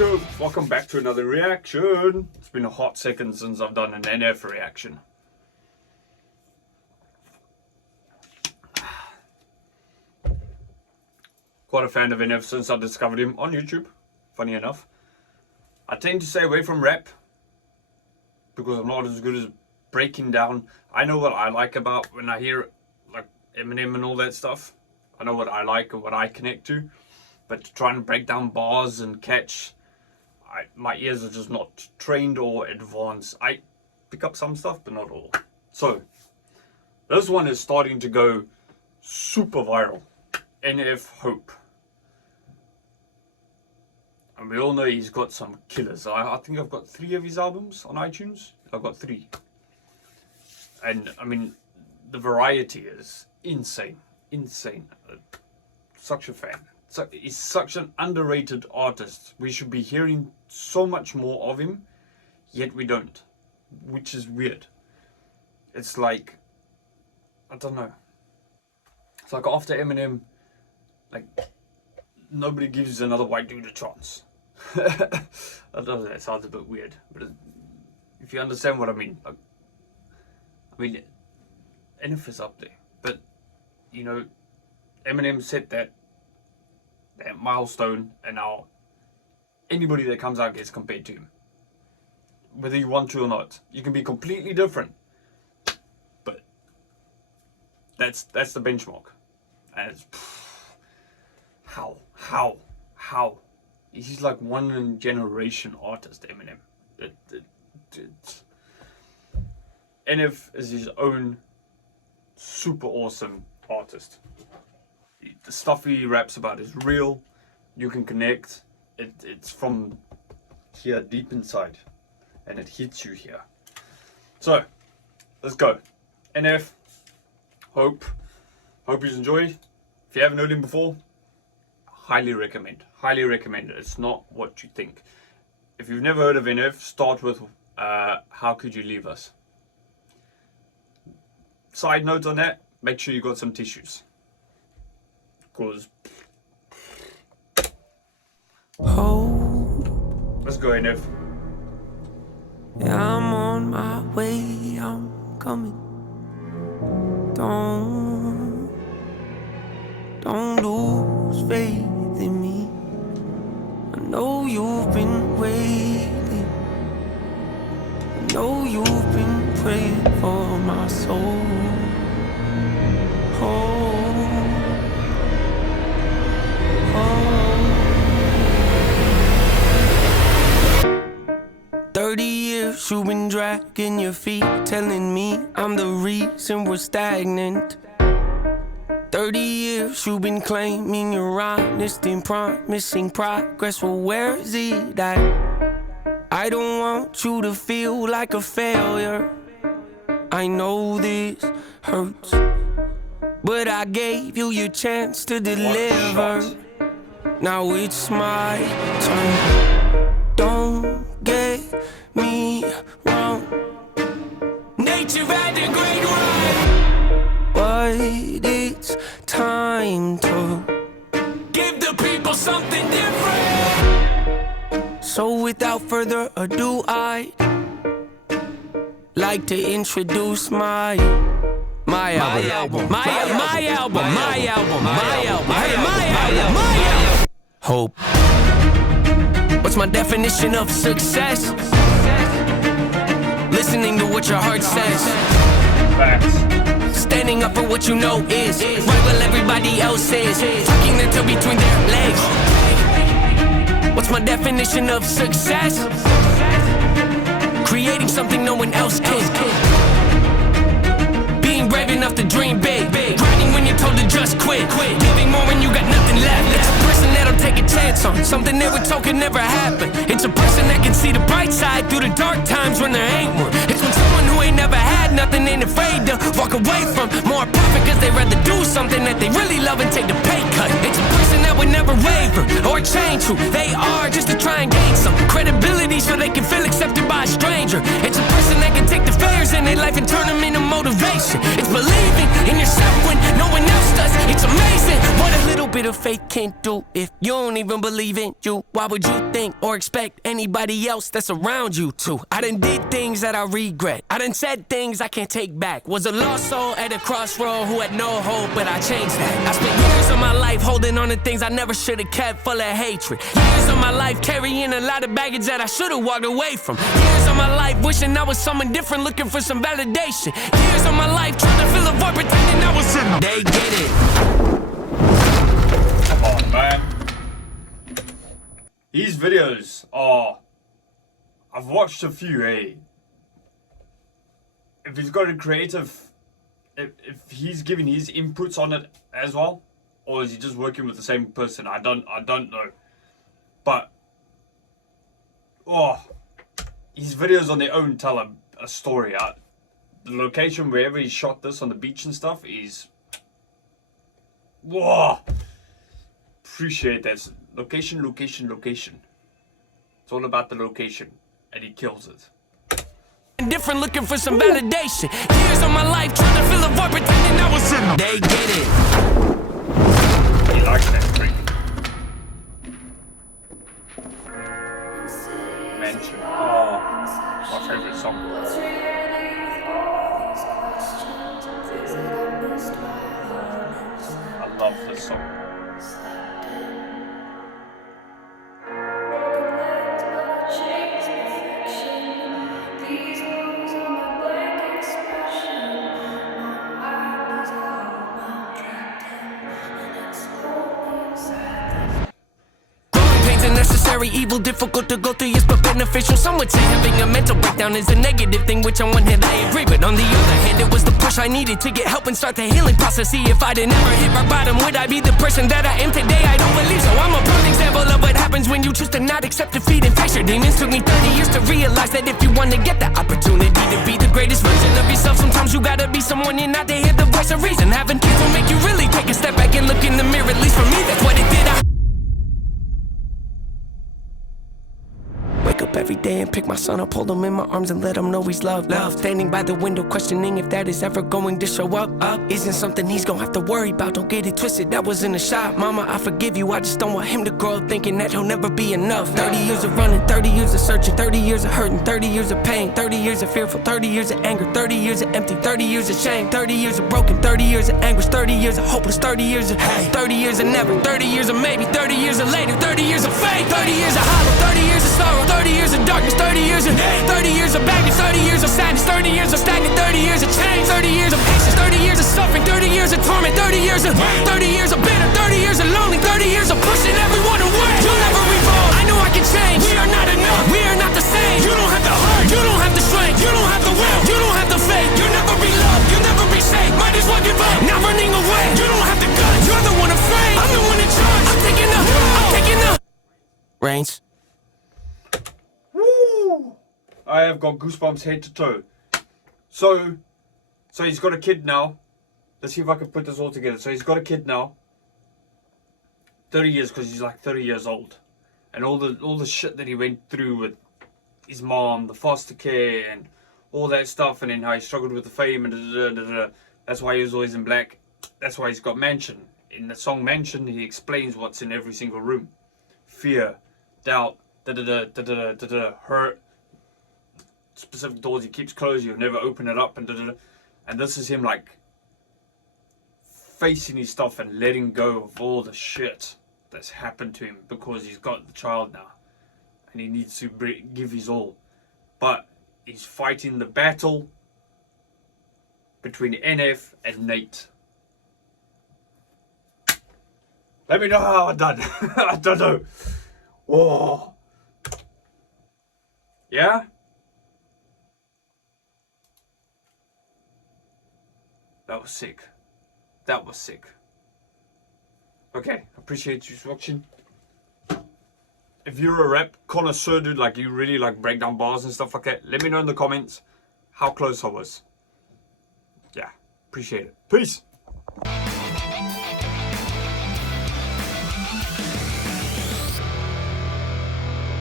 Show. Welcome back to another reaction. It's been a hot second since I've done an NF reaction. Quite a fan of NF since I discovered him on YouTube, funny enough. I tend to stay away from rap because I'm not as good as breaking down. I know what I like about when I hear like Eminem and all that stuff. I know what I like and what I connect to. But trying to break down bars and catch, my ears are just not trained or advanced. I pick up some stuff, but not all. So, this one is starting to go super viral. NFHOPE. And we all know he's got some killers. I think I've got 3 of his albums on iTunes. I've got 3. And, I mean, the variety is insane. Insane. Such a fan. So he's such an underrated artist. We should be hearing so much more of him, yet we don't, which is weird. It's like, I don't know. It's like after Eminem, like nobody gives another white dude a chance. I don't know, that sounds a bit weird, but if you understand what I mean, like, NF is up there, but you know, Eminem set that milestone, and now anybody that comes out gets compared to him, whether you want to or not. You can be completely different, but that's the benchmark. And it's how he's like one in generation artist, Eminem. NF is his own super awesome artist. The stuff he raps about is real. You can connect. It's from here deep inside, and it hits you here. So let's go. NF Hope you enjoy. If you haven't heard him before, highly recommend it. It's not what you think. If you've never heard of NF, start with How Could You Leave Us. Side note on that, make sure you got some tissues. Let's go, NF. Yeah, I'm on my way, I'm coming. Don't lose faith in me. I know you've been waiting. I know you've been praying for my soul. 30 years you've been dragging your feet, telling me I'm the reason we're stagnant. 30 years you've been claiming you're honest and promising progress. Well, where is it at? I don't want you to feel like a failure. I know this hurts, but I gave you your chance to deliver. Now it's my turn. Don't get me wrong, nature had a great run, but it's time to give the people something different. So without further ado, I'd like to introduce my album. Hope. What's my definition of success? Listening to what your heart says. Facts. Standing up for what you know is right while everybody else is tucking their tail between their legs. What's my definition of success? Creating something no one else can. Being brave enough to dream big. Grinding when you're told to just quit. Giving more when you got nothing left. It's a person that'll take a chance on something they were told could never happen. It's a person that can see the bright side through the dark times when there ain't one. It's when someone who ain't never had nothing ain't afraid to walk away from more profit, cause they'd rather do something that they really love and take the pay cut. It's a person that would never waver or change who they are just to try and gain some credibility so they can feel accepted by a stranger. It's a person that can take the failures in their life and turn them into motivation. It's believing in yourself when no one else does. It's amazing what a little bit bit of faith can't do. If you don't even believe in you, why would you think or expect anybody else that's around you to? I done did things that I regret. I done said things I can't take back. Was a lost soul at a crossroad who had no hope, but I changed that. I spent years of my life holding on to things I never should have kept, full of hatred. Years of my life carrying a lot of baggage that I should have walked away from. Years of my life wishing I was someone different, looking for some validation. Years of my life trying to fill a void, pretending I was in them. They get it. Come on, man. These videos are... I've watched a few, eh? If he's got a creative... If he's giving his inputs on it as well, or is he just working with the same person? I don't know. But... Oh... His videos on their own tell a story. The location wherever he shot this on the beach and stuff is... Whoa! Appreciate that. Location. It's all about the location. And he kills it. Different, looking for some validation. Years of my life trying to fill a void, pretending I was in them. They get it. He likes that freak. Mansion. Oh, my favorite song. I love this song. Necessary evil, difficult to go through, yes, but beneficial. Some would say having a mental breakdown is a negative thing, which on one hand I agree, but on the other hand it was the push I needed to get help and start the healing process. See, if I didn't ever hit rock bottom, would I be the person that I am today? I don't believe so. I'm a prime example of what happens when you choose to not accept defeat and face your demons. Took me 30 years to realize that if you want to get the opportunity to be the greatest version of yourself, sometimes you gotta be someone you're not to hear the voice of reason. Having kids will make you really take a step back and look in the mirror. At least for me, that's what it did. Wake up every day and pick my son up, hold him in my arms and let him know he's loved. Standing by the window questioning if that is ever going to show up. Isn't something he's gonna have to worry about, don't get it twisted, that was in a shot. Mama, I forgive you, I just don't want him to grow up thinking that he'll never be enough. 30 years of running, 30 years of searching, 30 years of hurting, 30 years of pain, 30 years of fearful, 30 years of anger, 30 years of empty, 30 years of shame, 30 years of broken, 30 years of anguish, 30 years of hopeless, 30 years of hey, 30 years of never, 30 years of maybe, 30 years of later, 30 years of fate, 30 years of hollow, 30 years of sorrow, 30 years of darkness, 30 years of 30 years of baggage, 30 years of sadness, 30 years of stagnant, 30 years of change, 30 years of patience, 30 years of suffering, 30 years of torment, 30 years of 30 years of bitter, 30 years of lonely, 30 years of pushing everyone away. You'll never evolve. I know I can change. We are not enough. We are not the same. You don't have the heart. You don't have the strength. You don't have the will. You don't have the faith. You'll never be loved. You'll never be safe. Might as well give up. Not running away. You don't have the guts. You're the one afraid. I'm the one in charge. I'm taking the reins. Woo! I have got goosebumps head to toe. So he's got a kid now. Let's see if I can put this all together. So he's got a kid now. 30 years, because he's like 30 years old. And all the shit that he went through with his mom, the foster care, and all that stuff, and then how he struggled with the fame, and that's why he was always in black. That's why he's got Mansion. In the song Mansion, he explains what's in every single room. Fear, doubt, hurt, specific doors he keeps closed, you'll never open it up, and this is him like facing his stuff and letting go of all the shit that's happened to him because he's got the child now and he needs to give his all. But he's fighting the battle between NF and Nate. Let me know how I done. I don't know. Whoa. Yeah? That was sick. That was sick. Okay, appreciate you watching. If you're a rap connoisseur, dude, like you really like break down bars and stuff like that, let me know in the comments how close I was. Yeah, appreciate it. Peace.